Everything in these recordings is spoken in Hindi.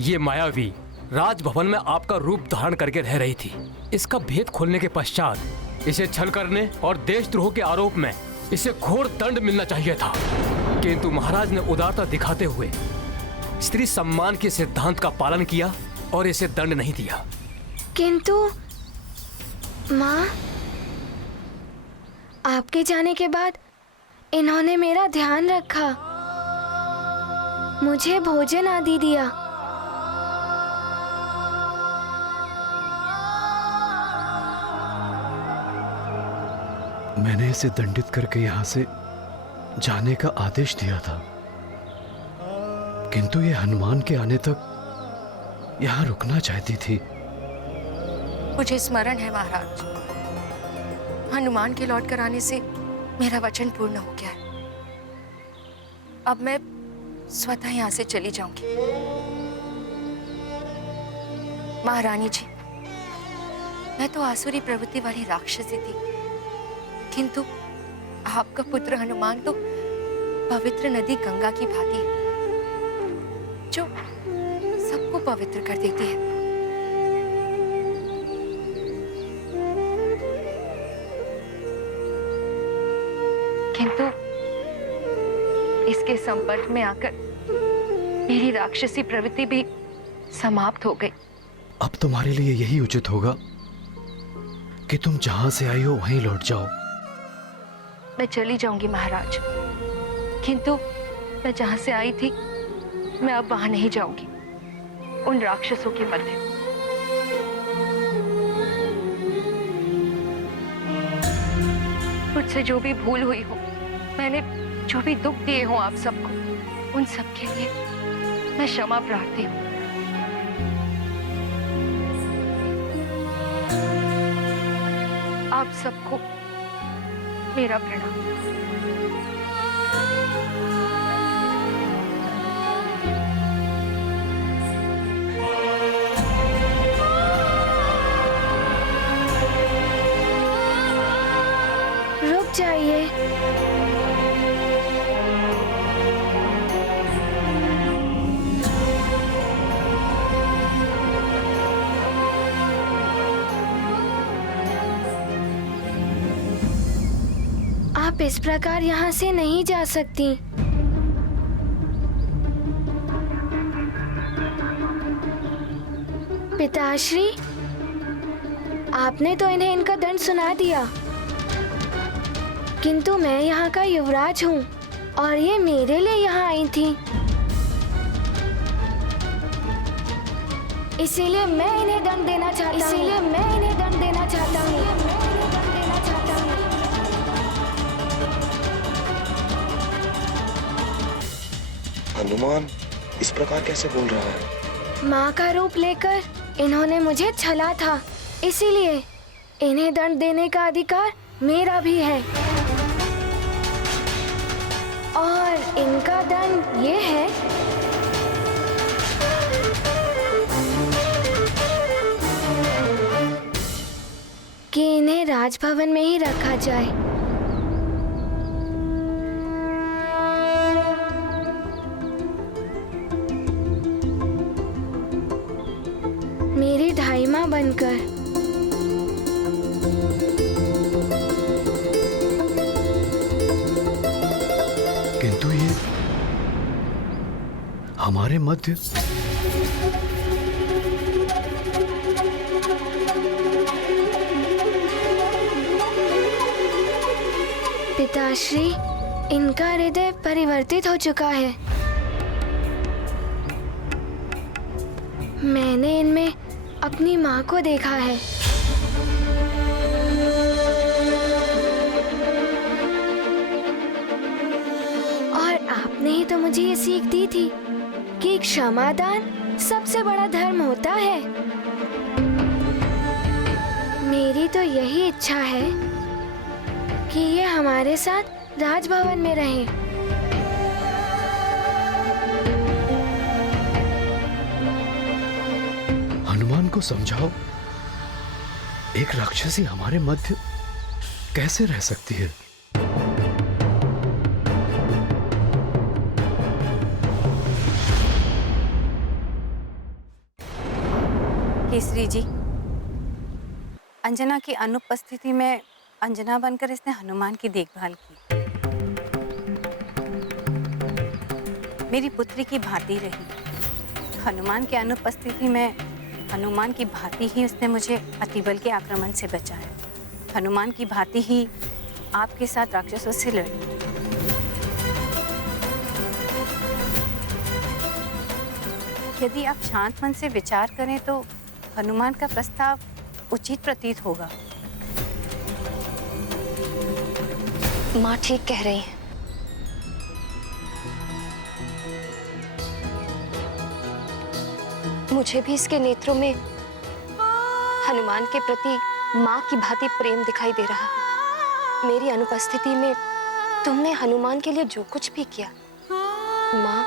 ये मायावी राजभवन में आपका रूप धारण करके रह रही थी। इसका भेद खोलने के पश्चात इसे छल करने और देशद्रोह के आरोप में इसे घोर दंड मिलना चाहिए था, किंतु महाराज ने उदारता दिखाते हुए स्त्री सम्मान के सिद्धांत का पालन किया और इसे दंड नहीं दिया। किंतु माँ, आपके जाने के बाद इन्होंने मेरा ध्यान रखा, मुझे भोजन आदि दिया। मैंने इसे दंडित करके यहाँ से जाने का आदेश दिया था, किंतु ये हनुमान के आने तक यहाँ रुकना चाहती थी। मुझे स्मरण है महाराज, हनुमान के लौट कर आने से मेरा वचन पूर्ण हो गया है। अब मैं स्वतः यहाँ से चली जाऊंगी। महारानी जी, मैं तो आसुरी प्रवृत्ति वाली राक्षसी थी, किंतु आपका पुत्र हनुमान तो पवित्र नदी गंगा की भांति है, जो सबको पवित्र कर देती है। किंतु इसके संपर्क में आकर मेरी राक्षसी प्रवृत्ति भी समाप्त हो गई। अब तुम्हारे लिए यही उचित होगा कि तुम जहां से आई हो वहीं लौट जाओ। मैं चली जाऊंगी महाराज, किंतु मैं जहां से आई थी मैं अब वहां नहीं जाऊंगी, उन राक्षसों के मध्य। मुझसे जो भी भूल हुई हो, मैंने जो भी दुख दिए हो आप सबको, उन सब के लिए मैं क्षमा प्रार्थी हूँ। आप सबको मेरा प्रणाम। रुक जाइए। आप इस प्रकार यहाँ से नहीं जा सकती। पिताश्री, आपने तो इन्हें इनका दंड सुना दिया, किंतु मैं यहाँ का युवराज हूँ और ये मेरे लिए यहाँ आई थी, इसीलिए मैं इन्हें दंड देना चाहता हूँ। इसीलिए मैं इन्हें दंड देना चाहता हूँ। हनुमान इस प्रकार कैसे बोल रहा है? माँ का रूप लेकर इन्होंने मुझे छला था, इसीलिए इन्हें दंड देने का अधिकार मेरा भी है। और इनका दंड ये है कि इन्हें राजभवन में ही रखा जाए। मेरी ढाई माँ बनकर। किंतु ये हमारे मध्य पिताश्री, इनका हृदय परिवर्तित हो चुका है। मैंने इनमें अपनी माँ को देखा है। और आपने ही तो मुझे ये सीख दी थी कि क्षमादान सबसे बड़ा धर्म होता है। मेरी तो यही इच्छा है कि ये हमारे साथ राजभवन में रहें। हनुमान को समझाओ, एक राक्षसी हमारे मध्य कैसे रह सकती है? केसरी जी, अंजना की अनुपस्थिति में अंजना बनकर इसने हनुमान की देखभाल की। मेरी पुत्री की भांति रही। हनुमान की अनुपस्थिति में हनुमान की भांति ही उसने मुझे अतिबल के आक्रमण से बचाया। हनुमान की भांति ही आपके साथ राक्षसों से लड़ी। यदि आप शांत मन से विचार करें तो हनुमान का प्रस्ताव उचित प्रतीत होगा। माँ ठीक कह रही हैं। मुझे भी इसके नेत्रों में हनुमान के प्रति माँ की भांति प्रेम दिखाई दे रहा है। मेरी अनुपस्थिति में तुमने हनुमान के लिए जो कुछ भी किया, माँ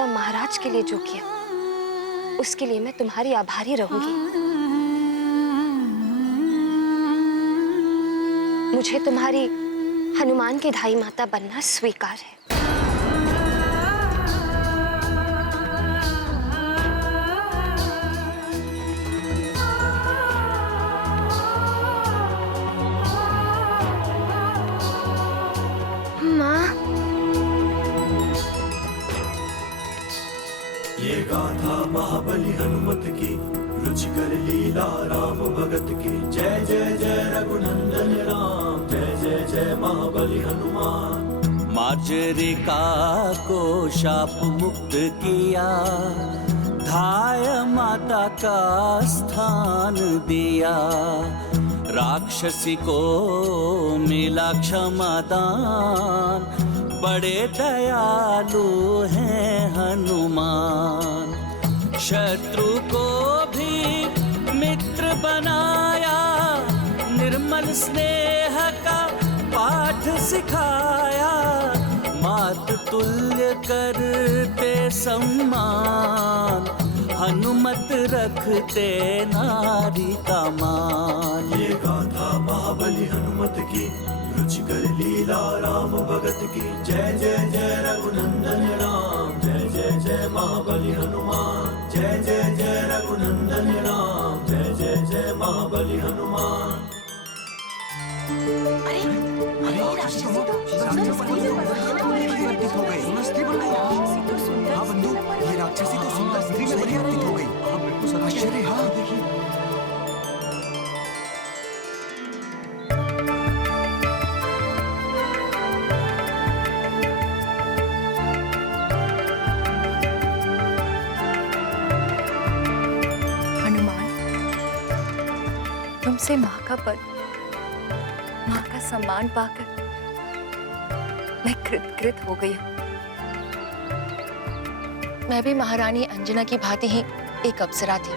व महाराज के लिए जो किया, उसके लिए मैं तुम्हारी आभारी रहूंगी। मुझे तुम्हारी हनुमान की धाई माता बनना स्वीकार है। ये गाथा महाबली हनुमत की, रुचिकर लीला राम भगत की। जय जय जय रघुनंदन राम, जय जय जय महाबली हनुमान। मार्जरिका को शाप मुक्त किया, धाय माता का स्थान दिया। राक्षसी को मिला क्षमादान, बड़े दयालु हैं हनुमान। शत्रु को भी मित्र बनाया, निर्मल स्नेह का पाठ सिखाया। मात तुल्य करते सम्मान, हनुमत रखते नारी का मान। ये गाथा महाबली हनुमत की, रुचिकर लीला राम भगत की। जय जय जय रघुनंदन राम, जय जय जय महाबली हनुमान। जय जय जय रघुनंदन राम, जय जय जय महाबली हनुमान। ये राक्षसी तो सुंदर स्त्री में परिवर्तित हो गई। आश्चर्य। हाँ देखिए। तुमसे माँ का पद, माँ का सम्मान पाकर मैं कृतकृत हो गई हूँ। मैं भी महारानी अंजना की भांति ही एक अप्सरा थी।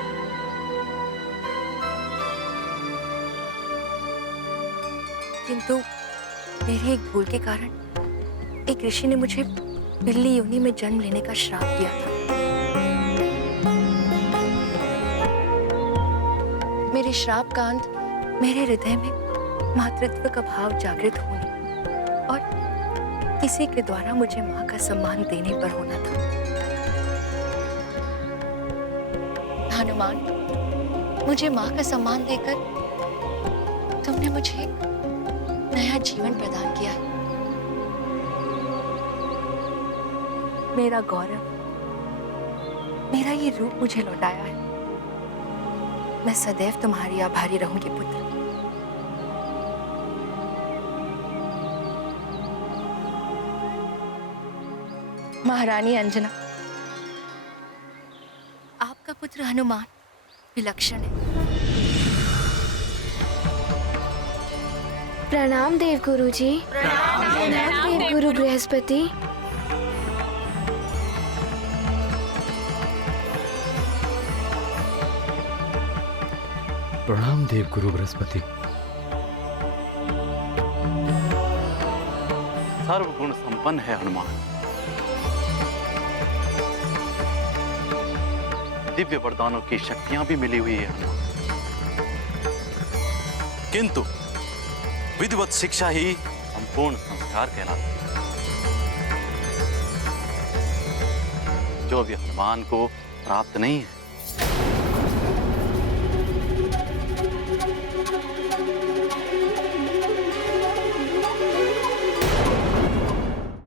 किंतु मेरी एक भूल के कारण एक ऋषि ने मुझे बिल्ली योनि में जन्म लेने का श्राप दिया था। मेरे श्राप का अंत मेरे हृदय में मातृत्व का भाव जागृत होने और किसी के द्वारा मुझे माँ का सम्मान देने पर होना था। हनुमान, मुझे माँ का सम्मान देकर तुमने मुझे एक नया जीवन प्रदान किया है। मेरा गौरव, मेरा ये रूप मुझे लौटाया है। मैं सदैव तुम्हारी आभारी रहूंगी पुत्र। महारानी अंजना, आपका पुत्र हनुमान विलक्षण है। प्रणाम देव गुरु जी। प्रणाम देव गुरु बृहस्पति। प्रणाम देव गुरु बृहस्पति। सर्वगुण संपन्न है हनुमान। दिव्य वरदानों की शक्तियां भी मिली हुई है हनुमान, किंतु विधिवत शिक्षा ही संपूर्ण संस्कार कहलाती है, जो भी हनुमान को प्राप्त नहीं है।